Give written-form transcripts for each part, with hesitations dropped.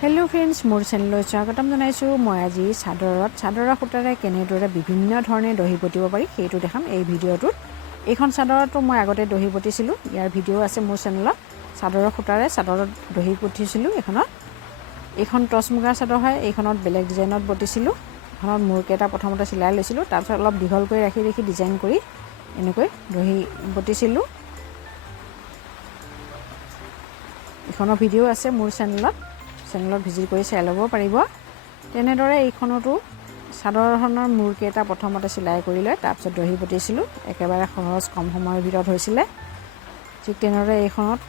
Hello friends मोर channel स्वागतम जानाइछु মই আজি চাদৰৰ সূতাৰে কেনেদৰে বিভিন্ন ধৰণে দহি বটিব পাৰি সেইটো দেখাম এই ভিডিঅ'টোত এইখন চাদৰটো মই আগতে দহি বটিছিলো ইয়াৰ ভিডিঅ' আছে মোৰ চেনেলত চাদৰৰ সূতাৰে চাদৰত দহি বটিছিলো এইখন টচ মুগাৰ চাদৰ হয় এইখনত বেলেগ ডিজাইনত বটিছিলো এখনত মূৰকেটা প্ৰথমতে চিলাই লৈছিলো তাৰ পিছত অলপ দীঘল কৰি ৰাখি ডিজাইন কৰি এনেকৈ দহি বটিছিলো এইখনৰ ভিডিঅ' আছে মোৰ চেনেলত ভিজিট কৰি চাই ল'ব পাৰিব তেনেদৰে এইখনটো চাদৰখনৰ মূৰকেটা প্ৰথমতে চিলাই কৰি লৈ তাৰ পিছত দহি বটিছিলো একেবাৰে সহজ কম সময়ৰ ভিতৰত হৈছিলে ঠিক তেনেদৰে এইখনত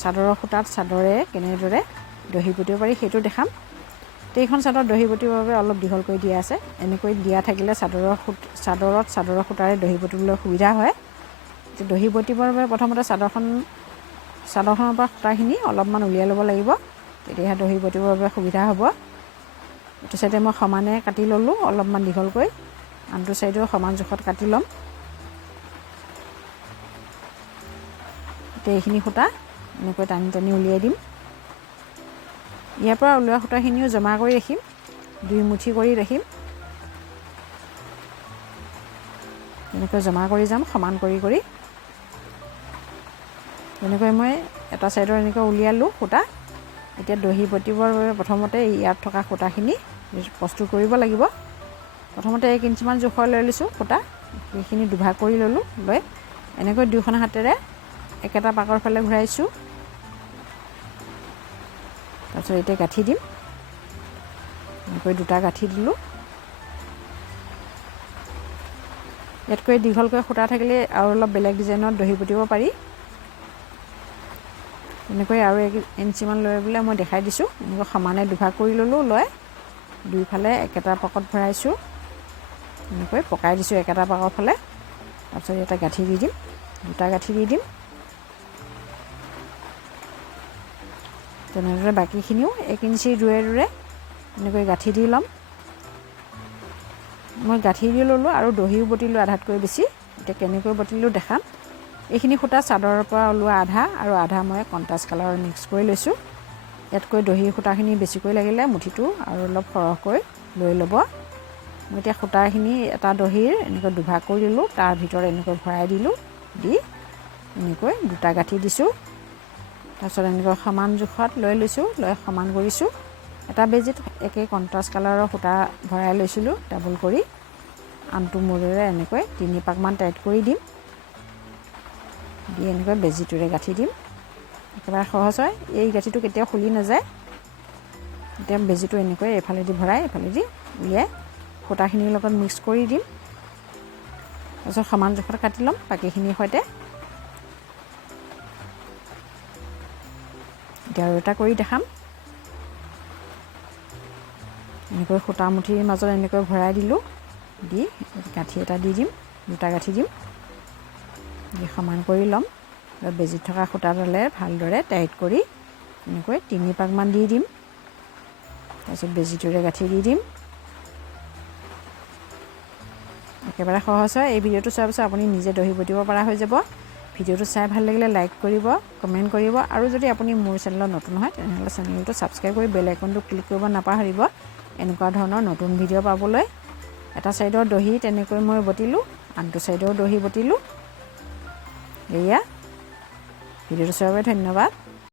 চাদৰৰ সূতাত চাদৰে কেনেদৰে দহি বটিব পাৰি সেইটো দেখাম এইখন চাদৰ দহি বটিবৰ বাবে অলপ দীঘল কৰি দিয়া আছে এনেকৈ দিয়া থাকিলে চাদৰত চাদৰৰ সূতাৰে দহি বটিবলৈ সুবিধা হয় দহি বটিবৰ বাবে প্ৰথমতে চাদৰখনৰ পৰা সূতাখিনি অলপমান উলিয়াই ল'ব লাগিব তেতিয়া দহি বটিবৰ বাবে সুবিধা হ'ব এইটো সাইডে মই সমানে কাটি ললো অলপমান দীঘলকৈ আনটো সাইডেও সমান জোখত কাটি লম এইখিনি সূতা এনেকৈ টানি উলিয়াই দিম ইয়াৰ পৰা উলিওৱা সূতাখিনিও জমা কৰি ৰাখিম দুই মুঠি কৰি ৰাখিম এনেকৈ জমা কৰি যাম সমান কৰি এনেকৈ মই এটা সাইডৰ এনেকৈ উলিয়ালো সূতা এতিয়া দহি বটিবৰ বাবে প্ৰথমতে ইয়াত থকা সূতাখিনি প্ৰস্তুত কৰিব লাগিব প্ৰথমতে 1 ইঞ্চি মান জোখৰ লৈ লৈছো সূতা এইখিনি দুভাগ কৰি ললো লৈ এনেকৈ দুখন হাতেৰে একেটা পাকৰ ফালে ঘূৰাইছো তাৰপিছত এতিয়া গাঁঠি দিম এনেকৈ দুটা গাঁঠি দিলো ইয়াতকৈ দীঘলকৈ সূতা থাকিলে আৰু অলপ বেলেগ ডিজাইনত দহি বটিব পাৰি এনেকৈ আৰু 1 ইঞ্চি মান লৈ বলে মই দেখাই দিছো এনেকৈ সমানে দুভাগ কৰি ললো লৈ দুই ফালে একেটা পাকত ভৰাইছো এনেকৈ পকাই দিছো একেটা পাকৰ ফালে তাৰপিছত এটা গাঁঠি দি দিম দুটা গাঁঠি দি দিম তেনেদৰে বাকিখিনিও 1 ইঞ্চি দূৰে এনেকৈ গাঁঠি দি লম মই গাঁঠি দি ললো আৰু দহিও বটিলো আধাতকৈ বেছি এতিয়া কেনেকৈ বটিলো দেখাম এইখিনি সূতা চাদৰৰ পৰা ওলোৱা আধা আৰু আধা মই কন্ট্ৰাষ্ট কালাৰৰ মিক্স কৰি লৈছো ইয়াতকৈ দহি সূতাখিনি বেছিকৈ লাগিলে মুঠিটো আৰু অলপ সৰহকৈ লৈ ল'ব মই এতিয়া সূতাখিনি এটা দহিৰ এনেকৈ দুভাগ কৰি দিলো তাৰ ভিতৰত এনেকৈ ভৰাই দিলো দি এনেকৈ দুটা গাঁঠি দিছো তাৰপিছত এনেকৈ সমান জোখত লৈ লৈছো লৈ সমান কৰিছো এটা বেজিত একে কন্ট্ৰাষ্ট কালাৰৰ সূতা ভৰাই লৈছিলো ডাবল কৰি আনটো মূৰেৰে এনেকৈ 3 পাক মান টাইট কৰি দিম দি এনেকৈ বেজিটোৰে গাঁঠি দিম একেবাৰে সহজ হয় এই গাঁঠিটো কেতিয়াও খুলি নাযায় এতিয়া বেজিটো এনেকৈ এফালেদি ভৰাই এফালেদি উলিয়াই সূতাখিনিৰ লগত মিক্স কৰি দিম তাৰপিছত সমান জোখত কাটি ল'ম বাকিখিনিৰ সৈতে এতিয়া আৰু এটা কৰি দেখাম এনেকৈ সূতা মুঠিৰ মাজত এনেকৈ ভৰাই দিলো দি গাঁঠি এটা দি দিম দুটা গাঁঠি দিম সমান কৰি লম বেজিত থকা সূতাডালে ভালদৰে টাইট কৰি এনেকৈ 3 পাক মান দি দিম তাৰপিছত বেজিটোৰে গাঁঠি দি দিম একেবাৰে সহজ হয় এই ভিডিঅ'টো চোৱাৰ পিছত আপুনি নিজে দহি বটিব পৰা হৈ যাব ভিডিঅ'টো চাই ভাল লাগিলে লাইক কৰিব কমেন্ট কৰিব আৰু যদি আপুনি মোৰ চেনেলত নতুন হয় তেনেহলে চেনেলটো সাবস্ক্ৰাইব কৰি বেল আইকনটো ক্লিক কৰিব নাপাহৰিব এনেকুৱা ধৰণৰ নতুন ভিডিঅ' পাবলৈ এটা সাইডৰ দহি তেনেকৈ মই বটিলো আনটো সাইডৰ দহি বটিলো এয়া ভিডিঅ'টো চোৱাৰ বাবে ধন্যবাদ।